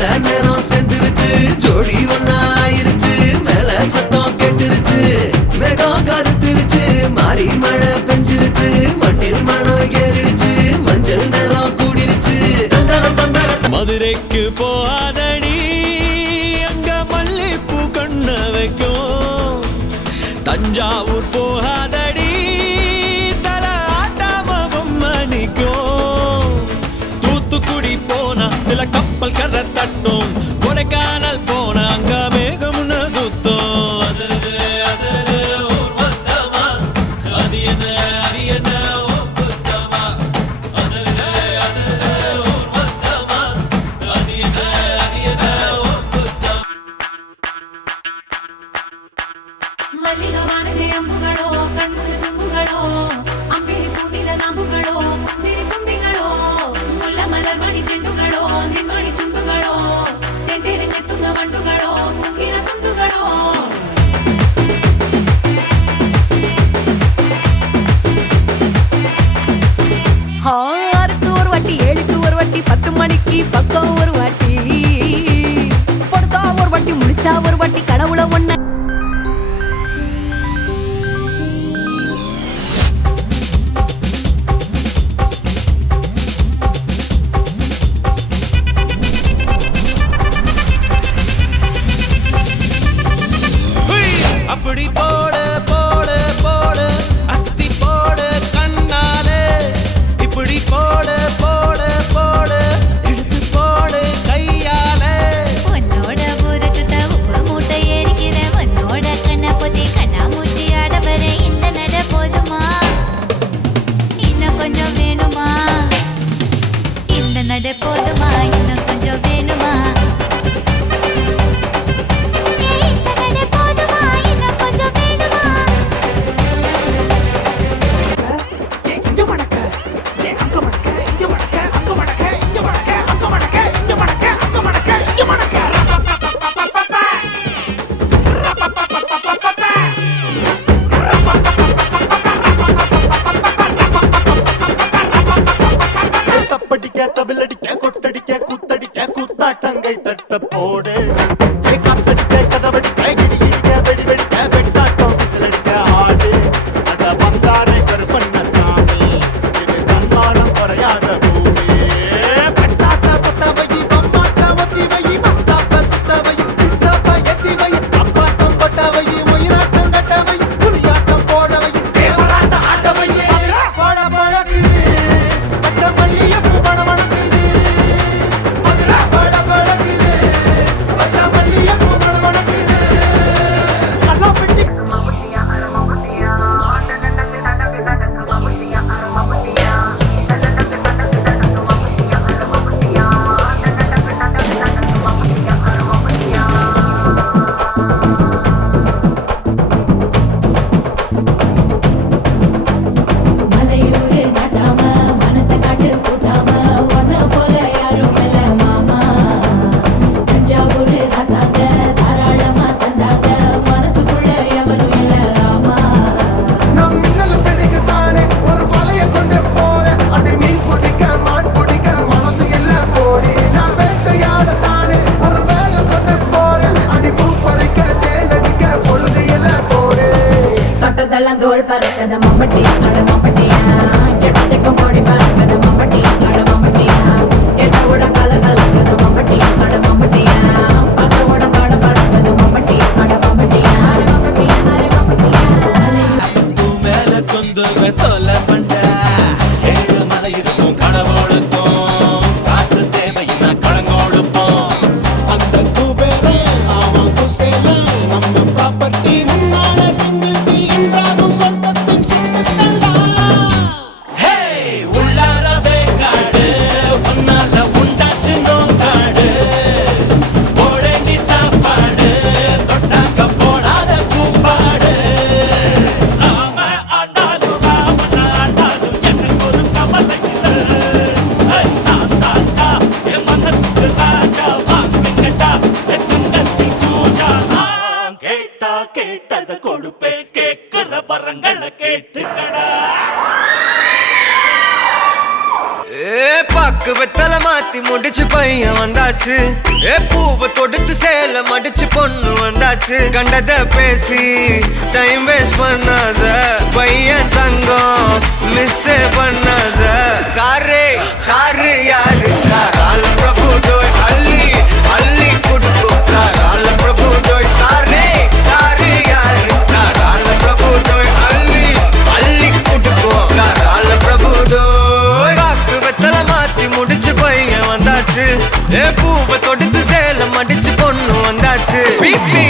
நல்ல நேரம் சென்றுருச்சு, ஜோடி ஒன்னா ஆயிருச்சு, மேல சத்தம் கேட்டுருச்சு, மேகம் கருத்துருச்சு, மாறி மழை பெஞ்சிருச்சு, மண்ணில் மனம் ஏறிடுச்சு, மஞ்சள் நேரம் கூடிருச்சு. மதுரைக்கு போகாதடி, அங்க மல்லிப்பூ கண்ண வைக்கும். தஞ்சாவூர் போகாதடி, தல ஆட்டாம பொம்மணிக்கும். தூத்துக்குடி போனா சில கப்பல் கரை தட்டும், கொடைக்கானல் போனா அங்க மேகம்னு சுத்தும். அசருது அசருது ஊர் மொத்தமா, அது என்ன அது என்ன ஊர் மொத்தமா. அசருது அசருது ஊர் மொத்தமா, அது என்ன அது என்ன ஊர் மொத்தமா. மல்லிகவானது அம்புகளோ, கண்ணுக்கு தும்புகளோ, அம்பிழி பூட்டில நம்புகளோ, சிறு கும்பிகளோ, முல்ல மலர் மணி செண்டுகளோ, நின்மணி சுண்டுகளோ, தென்றெடுங்க துங்க வண்டுகளோ, குங்கின குண்டுகளோ. ஆறுக்கு ஒரு வாட்டி, ஏழுக்கு ஒரு வாட்டி, 10 மணிக்கு பக்கம் ஒரு வாட்டி, படுத்தா ஒரு வாட்டி, முடிச்சா ஒரு வாட்டி, கடவுள ஒண்ண அப்படி போடு போடு போடு, அஸ்தி போடு கண்ணாலே. இப்படி போடு போடு போடு, எடுத்து போடு கையாலே. உன்னோட ஊருக்கு உப்பு மூட்டை ஏறிக்கிற, உன்னோட கண்ணை பொத்தி கண்ணா மூட்டி ஆட வர இந்த நட போதுமா? இன்னும் கொஞ்சம் வேணுமா? இந்த நட போதுமா? இன்னும் கொஞ்சம் வேணுமா? தப்படிக்க தவிலடிக்க கொட்டடிக்க கூத்தடிக்க கூத்தாட்டங்கை தட்ட போடு. காத்தடிக்க கதவடிக்க கிடி இடிக்க வெடி வெடிக்க வெட்டாட்டம் விசிலடிக்க ஆடு. அத வந்தாரை கருப்பண்ண சாமி, இது தன்மானம் குறையாத பூமி. பட்டாச பத்த வை, பம்பாட்ட ஒத்தி வை, பத்தாப்ப சுத்த வை, சித்தப்ப எத்தி வை, அப்பாட்டம் கொட்ட வை, உயிராட்டம் கட்ட வை, புலியாட்டம் போட வை, தேவராட்ட ஆட்ட வை. போட பழகுது பச்சை மல்லியப்பூ மணமணக்குது, மதுரை பழ பழகுது பச்சை மல்லியப்பூ மணமணக்குது. நல்லா பிடி மம்முட்டியா அட மம்முட்டியா, டடடக்கு டடக்கு டடக்கு மம்முட்டியா அட மம்முட்டியா, டடடக்கு டடக்கு டடக்கு மம்முட்டியா அட மம்முட்டியா, டடடக்கு டடக்கு டடக்கு மம்முட்டியா அட மம்முட்டியா. மலையூரு நாட்டாம மனச காட்டு கூட்டாம, ஒன்ன போல யாரும் இல்ல மாமா. தஞ்சாவூர் ராசாங்க தாராளமா தந்தாங்க, மனசுக்குள்ள எவனும் இல்ல ஆமா. நம் மின்னல் பிடிக்கத்தானே ஒரு வலைய கொண்டு போறேன், அதை மீன் பிடிக்க மான் பிடிக்க மனசு இல்ல போடி. நான் வேட்டையாடத்தானே ஒரு வேலை கொண்டு போறேன், அடி பூ பறிக்க தேனடிக்க பொழுது இல்ல போடு. தொட்டதெல்லாம் தோல் பறக்கத மம்பட்டியா அட மம்பட்டியா, எட்டத்துக்கும் கோடி பறக்கத மம்பட்டியா அட மம்பட்டியா, எட்ட கூட கல கலக்குது மம்பட்டியா அட மம்பட்டியா, பத்த கூட பாட பறக்குது மம்பட்டியா அட மம்பட்டியா, அட மம்பட்டியா அட மம்பட்டியா. பூ மேல கொந்து சொல்ல பண்ண, ஏழு மலை இருக்கும் கடவுளுக்கும், காசு தேவைன்னா கடங்கோடுப்போம். அந்த குபேரே அவன் குசேல, நம்ம ப்ராப்பர்ட்டி முன்னால சிங்கிள்டி என்றாகும் சொந்தத்தின் சித்துக்கள் தான். ஹே உள்ளாரவே காடு, உன்னால உண்டாச்சு நோக்காடு, போடேண்டி சாப்பாடு, தொட்டாக்க போடாத கூப்பாடு. ராம ஆண்டாலும் ராமன ஆண்டாலும் எனக்கு ஒரு கவலை இல்லை. நான் தாண்டா என் மனசுக்கு ராஜா, வாங்கிக்கட்டா என் தங்கச்சி பூஜா. நான் கேட்டா கேட்டத கொடுப்பேன், கேட்கிற வரங்களை கேட்டுக்கடா. பாக்கு வெத்தலை மாத்தி முடிச்சு பையன் வந்தாச்சு, ஏ பூவை தொடுத்து சேல மடிச்சு பொண்ணு வந்தாச்சு கண்டத பேசி டைம் வேஸ்ட் பண்ணாத பையன் தங்கம் மிஸ் பண்ணாத சாரே சாரு யாரு கால பிரபு டோய் அள்ளி அள்ளி குடுக்கும் கால பிரபு டோய் சாரே சாரு யாரு கால பிரபு டோய் அள்ளி அள்ளி குடுக்கும் கால பிரபு டோய் காக்கு வெத்தல மாத்தி முடிச்சு பையன் வந்தாச்சு ஏ பூவை தொடுத்து சேல மடிச்சு பொண்ணு வந்தாச்சு பிபி